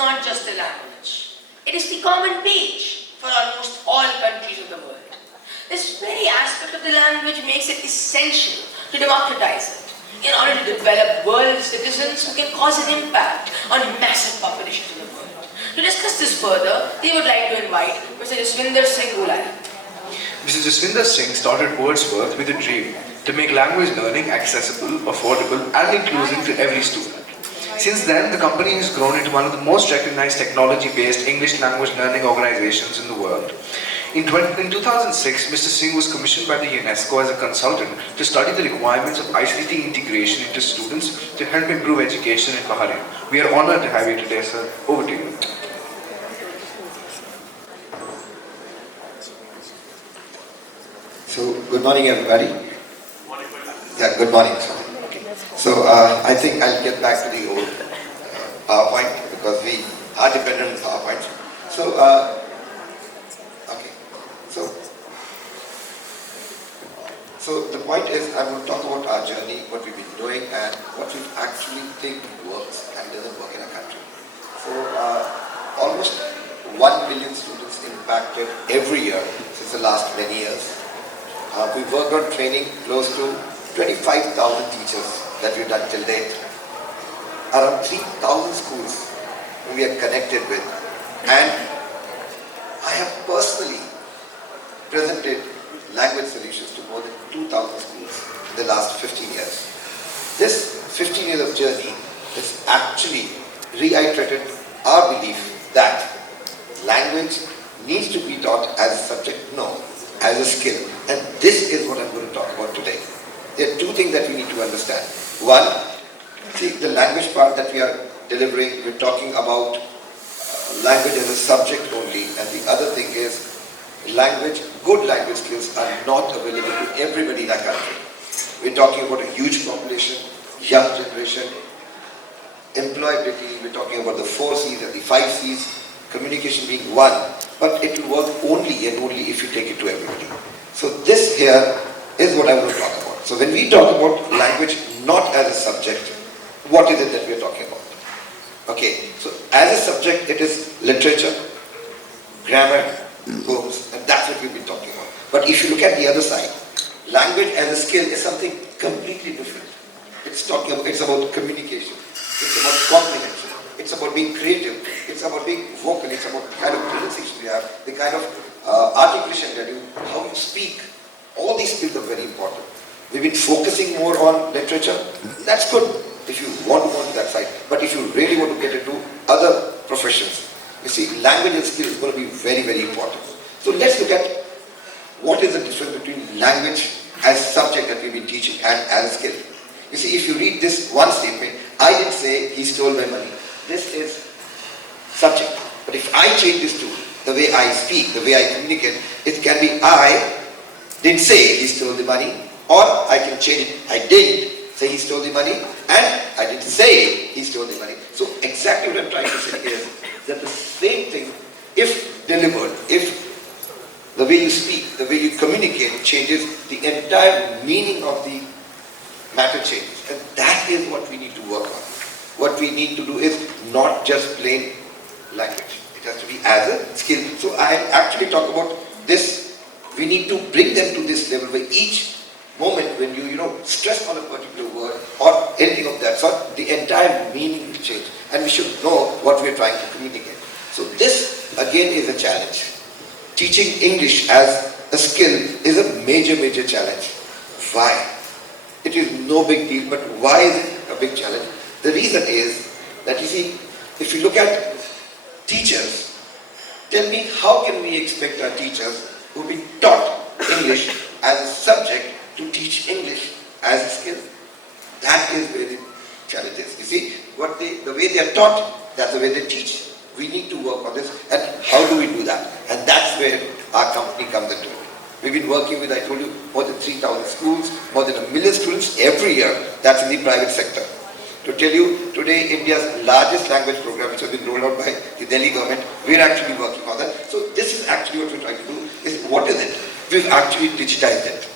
not just a language. It is the common page for almost all countries of the world. This very aspect of the language makes it essential to democratize it in order to develop world citizens who can cause an impact on massive populations of the world. To discuss this further, we would like to invite Mr. Jaswinder Singh Goolary. Mr. Jaswinder Singh started Wordsworth with a dream to make language learning accessible, affordable and inclusive to every student. Since then, the company has grown into one of the most recognized technology-based English language learning organizations in the world. In 2006, Mr. Singh was commissioned by the UNESCO as a consultant to study the requirements of ICT integration into students to help improve education in Bahrain. We are honored to have you today, sir. Over to you. So, good morning, everybody. Yeah, good morning. Okay. So, I think I'll get back to the old PowerPoint because we are dependent on PowerPoint. So, okay. So the point is, I'm going to talk about our journey, what we've been doing, and what we actually think works and doesn't work in our country. So, almost 1 million students impacted every year since the last many years. We've worked on training close to 25,000 teachers that we've done till date. Around 3,000 schools we are connected with. And I have personally presented language solutions to more than 2,000 schools in the last 15 years. This 15 years of journey has actually reiterated our belief that language needs to be taught as a subject, no, as a skill. And this is what I'm going to talk about today. There are two things that we need to understand. One, see the language part that we are delivering, we're talking about language as a subject only, and the other thing is language, good language skills are not available to everybody in our country. We're talking about a huge population, young generation, employability, we're talking about the 4 C's and the 5 C's, communication being one, but it will work only and only if you take it to everybody. So this here is what I want to talk about. So when we talk about language not as a subject, what is it that we're talking about? Okay, so as a subject it is literature, grammar, poems, and that's what we've been talking about. But if you look at the other side, language as a skill is something completely different. It's about communication, it's about comprehension, it's about being creative, it's about being vocal, it's about the kind of pronunciation you have, the kind of articulation that you, how you speak. All these skills are very important. We've been focusing more on literature. That's good if you want to go to that side. But if you really want to get into other professions, you see, language and skill is going to be very, very important. So let's look at what is the difference between language as a subject that we've been teaching and as a skill. You see, if you read this one statement, I didn't say he stole my money. This is subject. But if I change this to the way I speak, the way I communicate, it can be I didn't say he stole the money, or I can change it, I didn't say he stole the money, and I didn't say he stole the money. So exactly what I'm trying to say is that the same thing, if delivered, if the way you speak, the way you communicate changes, the entire meaning of the matter changes. And that is what we need to work on. What we need to do is not just plain language. It has to be as a skill. So I actually talk about this. We need to bring them to this level where each moment when you stress on a particular word or anything of that sort, the entire meaning will change. And we should know what we are trying to communicate. So this again is a challenge. Teaching English as a skill is a major, major challenge. Why? It is no big deal, but why is it a big challenge? The reason is that, you see, if you look at teachers, tell me how can we expect our teachers who've been taught English as a subject to teach English as a skill? That is where the challenge is. You see, the way they are taught, that's the way they teach. We need to work on this, and how do we do that? And that's where our company comes into it. We've been working with, I told you, more than 3,000 schools, more than 1 million students every year. That's in the private sector. To tell you, today India's largest language program, which has been rolled out by the Delhi government, we're actually working on that. So this is actually what we're trying to do, is what is it? We've actually digitized it,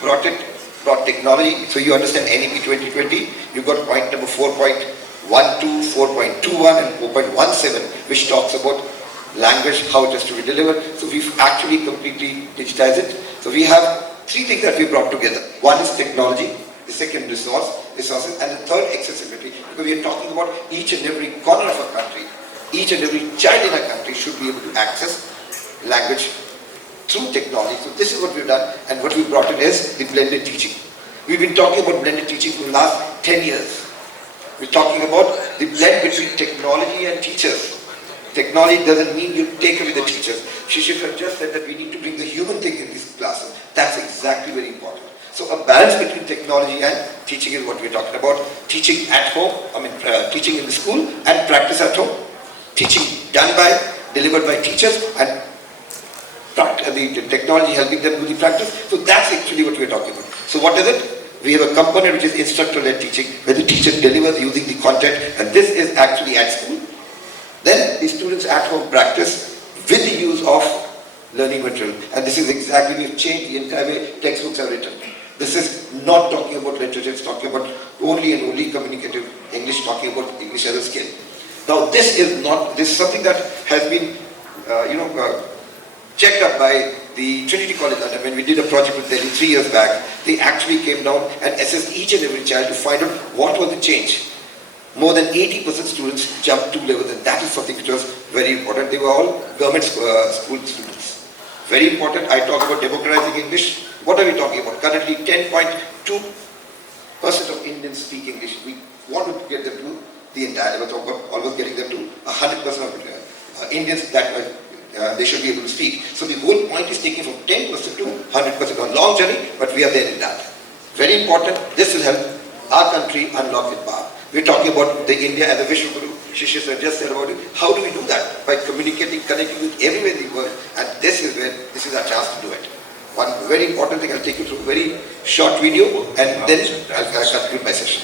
brought technology. So you understand NEP 2020, you've got point number 4.0 4.12, 4.21 and 4.17, which talks about language, how it has to be delivered. So we've actually completely digitized it. So we have three things that we brought together. One is technology, the second resources, and the third accessibility. Because we are talking about each and every corner of a country, each and every child in a country should be able to access language through technology. So this is what we've done, and what we brought in is the blended teaching. We've been talking about blended teaching for the last 10 years. We're talking about the blend between technology and teachers. Technology doesn't mean you take away the teachers. Shishir just said that we need to bring the human thing in this classroom. That's exactly very important. So a balance between technology and teaching is what we're talking about. Teaching at home, teaching in the school and practice at home. Teaching delivered by teachers, and the technology helping them do the practice. So that's actually what we're talking about. So what is it? We have a component which is instructor-led teaching, where the teacher delivers using the content, and this is actually at school. Then the students at home practice with the use of learning material. And this is exactly, we've changed the entire way textbooks are written. This is not talking about literature, it's talking about only and only communicative English, talking about English as a skill. Now this is something that has been, checked up by the Trinity College London. When we did a project with Delhi 3 years back, they actually came down and assessed each and every child to find out what was the change. More than 80% students jumped 2 levels, and that is something which was very important. They were all government school students. Very important. I talk about democratizing English. What are we talking about? Currently 10.2% of Indians speak English. We want to get them to the entire level, almost getting them to 100% of Indians that they should be able to speak. So the whole point is taking from 10% to 100%. A long journey, but we are there in that. Very important. This will help our country unlock its power. We're talking about the India as a Vishwa Guru. Shishir sir just said about it. How do we do that? By communicating, connecting with everywhere in the world. And this is our chance to do it. One very important thing, I'll take you through a very short video, and then I'll conclude my session.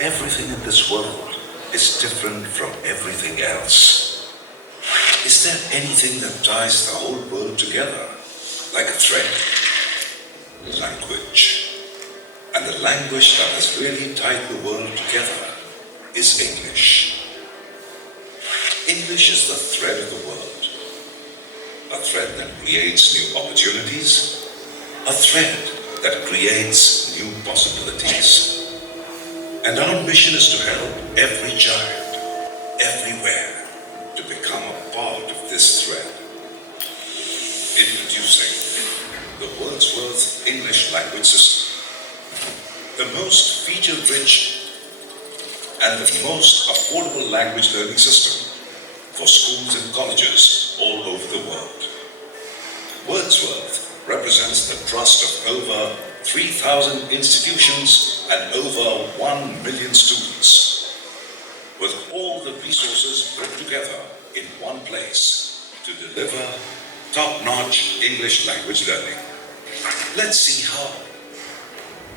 Everything in this world is different from everything else. Is there anything that ties the whole world together like a thread? Language. And the language that has really tied the world together is English. English is the thread of the world. A thread that creates new opportunities. A thread that creates new possibilities. And our mission is to help every child, everywhere, to become a part of this thread. Introducing the Wordsworth English Language System. The most feature-rich and the most affordable language learning system for schools and colleges all over the world. Wordsworth represents the trust of over 3,000 institutions and over 1 million students, with all the resources put together in one place to deliver top-notch English language learning. Let's see how.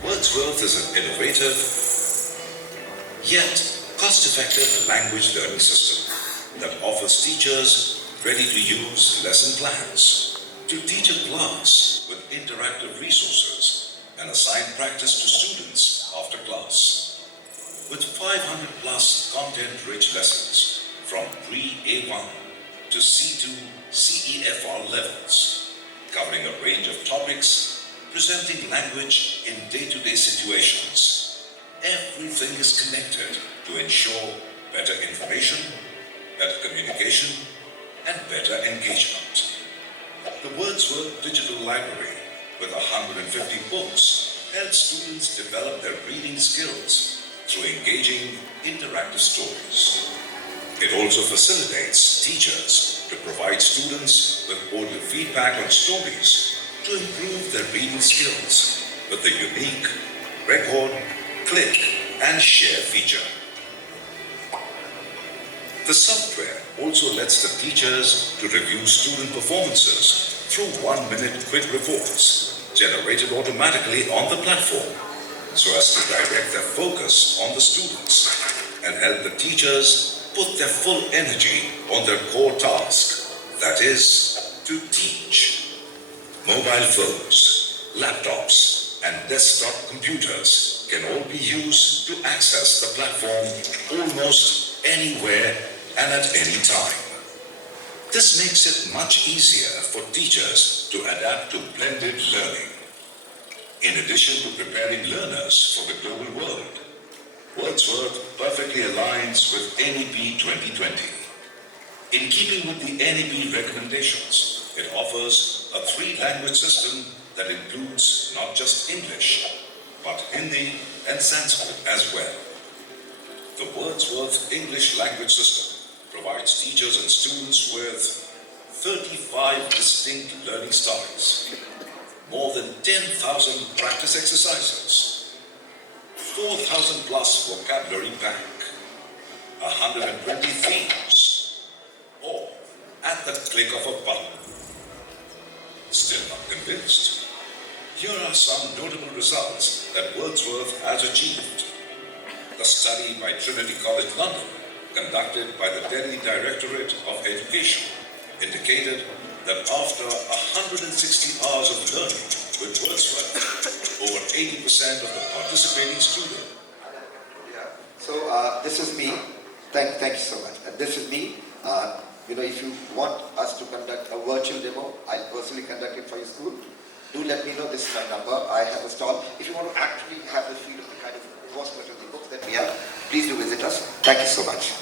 Wordsworth is an innovative, yet cost-effective language learning system that offers teachers ready-to-use lesson plans to teach a class with interactive resources and assign practice to students after class. With 500 plus content-rich lessons from pre-A1 to C2 CEFR levels, covering a range of topics, presenting language in day-to-day situations. Everything is connected to ensure better information, better communication, and better engagement. The Wordsworth Digital Library, with 150 books, helps students develop their reading skills through engaging interactive stories. It also facilitates teachers to provide students with audio feedback on stories to improve their reading skills with the unique record, click, and share feature. The software also lets the teachers to review student performances through 1-minute quick reports generated automatically on the platform, so as to direct their focus on the students and help the teachers put their full energy on their core task, that is, to teach. Mobile phones, laptops, and desktop computers can all be used to access the platform almost anywhere and at any time. This makes it much easier for teachers to adapt to blended learning. In addition to preparing learners for the global world, Wordsworth perfectly aligns with NEP 2020. In keeping with the NEP recommendations, it offers a 3-language system that includes not just English, but Hindi and Sanskrit as well. The Wordsworth English language system provides teachers and students with 35 distinct learning styles, more than 10,000 practice exercises, 4,000 plus vocabulary bank, 120 themes, all at the click of a button. Still not convinced? Here are some notable results that Wordsworth has achieved. The study by Trinity College London, conducted by the Delhi Directorate of Education, indicated that after 160 hours of learning with Wordsworth, over 80% of the participating students. So this is me. Thank you so much. This is me. If you want us to conduct a virtual demo, I'll personally conduct it for your school. Do let me know. This is my number. I have a stall. If you want to actually have the feel of the kind of course material books that we have, please do visit us. Thank you so much.